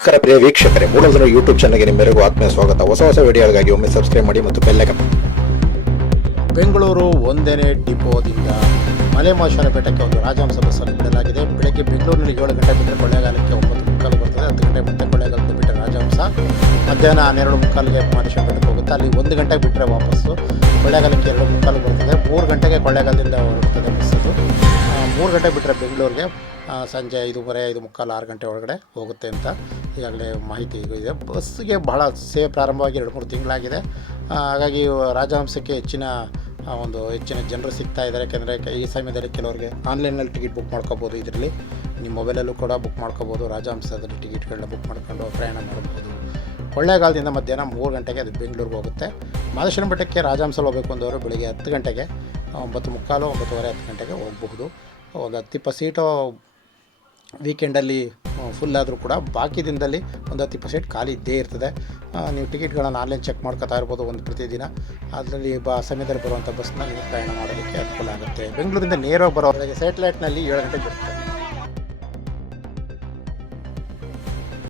ನಮಸ್ಕಾರ ಪ್ರಿಯ ವೀಕ್ಷಕರೇ ಜನ ಯೂಟ್ಯೂಬ್ ಚಾನಲ್ಗೆ ನಿಮ್ಮೆಲ್ಲರಿಗೂ ಆತ್ಮೀಯ ಸ್ವಾಗತ. ಹೊಸ ಹೊಸ ವಿಡಿಯೋಗಳಿಗಾಗಿ ಒಮ್ಮೆ ಸಬ್ಸ್ಕ್ರೈಬ್ ಮಾಡಿ ಮತ್ತು ಬೆಲ್ಲಕ ಬೆಂಗಳೂರು ಒಂದನೇ ಡಿಪೋದಿಂದ ಮಲೆಮಹೇಶ್ವರ ಬೆಟ್ಟಕ್ಕೆ ಒಂದು ರಾಜಹಂಸ ಬಸ್ಸನ್ನು ಬಿಡಲಾಗಿದೆ ಬೆಳಗ್ಗೆ ಬೆಂಗಳೂರಿನಲ್ಲಿ ಏಳು ಗಂಟೆ ಬಿಟ್ಟರೆ ಕೊಳ್ಳೇಗಾಲಕ್ಕೆ ಒಂಬತ್ತು ಮುಕ್ಕಾಲು ಬರ್ತದೆ. ಹತ್ತು ಗಂಟೆ ಮತ್ತೆ ಕೊಳ್ಳೇಗಾಲಕ್ಕೆ ಬಿಟ್ಟರೆ ರಾಜಹಂಸ. ಮಧ್ಯಾಹ್ನ ಹನ್ನೆರಡು ಮುಕ್ಕಾಲಿಗೆ ಮಹೇಶ್ವರ ಬೆಟ್ಟಕ್ಕೆ ಹೋಗುತ್ತೆ. ಅಲ್ಲಿ ಒಂದು ಗಂಟೆಗೆ ಬಿಟ್ಟರೆ ವಾಪಸ್ಸು. ಕೊಳ್ಳೇಗಾಲಕ್ಕೆ ಎರಡು ಮುಕ್ಕಾಲು ಬರ್ತದೆ. ಮೂರು ಗಂಟೆಗೆ ಕೊಳ್ಳೇಗಾಲದಿಂದ ಹೊರಡ್ತದೆ ಬಸ್ಸದು ಮೂರು ಗಂಟೆ ಬಿಟ್ಟರೆ ಬೆಂಗಳೂರಿಗೆ ಸಂಜೆ ಐದೂವರೆ ಐದು ಮುಕ್ಕಾಲು ಆರು ಗಂಟೆ ಒಳಗಡೆ ಹೋಗುತ್ತೆ ಅಂತ ಈಗಾಗಲೇ ಮಾಹಿತಿ ಇದೆ. ಬಸ್ಸಿಗೆ ಬಹಳ ಸೇವೆ ಪ್ರಾರಂಭವಾಗಿ ಎರಡು ಮೂರು ತಿಂಗಳಾಗಿದೆ. ಹಾಗಾಗಿ ರಾಜಹಂಸಕ್ಕೆ ಹೆಚ್ಚಿನ ಒಂದು ಹೆಚ್ಚಿನ ಜನರು ಸಿಗ್ತಾ ಇದ್ದಾರೆ. ಯಾಕೆಂದರೆ ಈ ಸಮಯದಲ್ಲಿ ಕೆಲವರಿಗೆ ಆನ್ಲೈನಲ್ಲಿ ಟಿಕೆಟ್ ಬುಕ್ ಮಾಡ್ಕೋಬೋದು. ಇದರಲ್ಲಿ ನಿಮ್ಮ ಮೊಬೈಲಲ್ಲೂ ಕೂಡ ಬುಕ್ ಮಾಡ್ಕೋಬೋದು. ರಾಜಹಂಸದಲ್ಲಿ ಟಿಕೆಟ್ಗಳನ್ನ ಬುಕ್ ಮಾಡ್ಕೊಂಡು ಪ್ರಯಾಣ ಮಾಡಬಹುದು. ಕೊಳ್ಳೇಗಾಲದಿಂದ ಮಧ್ಯಾಹ್ನ ಮೂರು ಗಂಟೆಗೆ ಅದು ಬೆಂಗಳೂರಿಗೆ ಹೋಗುತ್ತೆ. ಮಾದೇಶ್ವರ ಬೆಟ್ಟಕ್ಕೆ ರಾಜಹಂಸಲ್ಲಿ ಹೋಗಬೇಕು ಅಂದವರು ಬೆಳಿಗ್ಗೆ ಹತ್ತು ಗಂಟೆಗೆ, ಒಂಬತ್ತು ಮುಕ್ಕಾಲು, ಒಂಬತ್ತುವರೆ, ಹತ್ತು ಗಂಟೆಗೆ ಹೋಗಬಹುದು. ಒಂದು ಹತ್ತಿಪ್ಪ ಸೀಟು ವೀಕೆಂಡಲ್ಲಿ ಫುಲ್ ಆದರೂ ಕೂಡ ಬಾಕಿ ದಿನದಲ್ಲಿ ಒಂದು ಹತ್ತು ಪರ್ಸೆಂಟ್ ಖಾಲಿ ಇದ್ದೇ ಇರ್ತದೆ. ನೀವು ಟಿಕೆಟ್ಗಳನ್ನು ಆನ್ಲೈನ್ ಚೆಕ್ ಮಾಡ್ಕೊತಾ ಇರ್ಬೋದು ಒಂದು ಪ್ರತಿದಿನ. ಅದರಲ್ಲಿ ಬ, ಸಮಯದಲ್ಲಿ ಬರುವಂಥ ಬಸ್ನ ನೀವು ಪ್ರಯಾಣ ಮಾಡೋದಕ್ಕೆ ಅನುಕೂಲ ಆಗುತ್ತೆ. ಬೆಂಗಳೂರಿಂದ ನೇರವಾಗಿ ಬರೋವರೆಗೆ ಸ್ಯಾಟಲೈಟ್ನಲ್ಲಿ ಏಳು ಗಂಟೆಗೆ ಬಿಡ್ತಾರೆ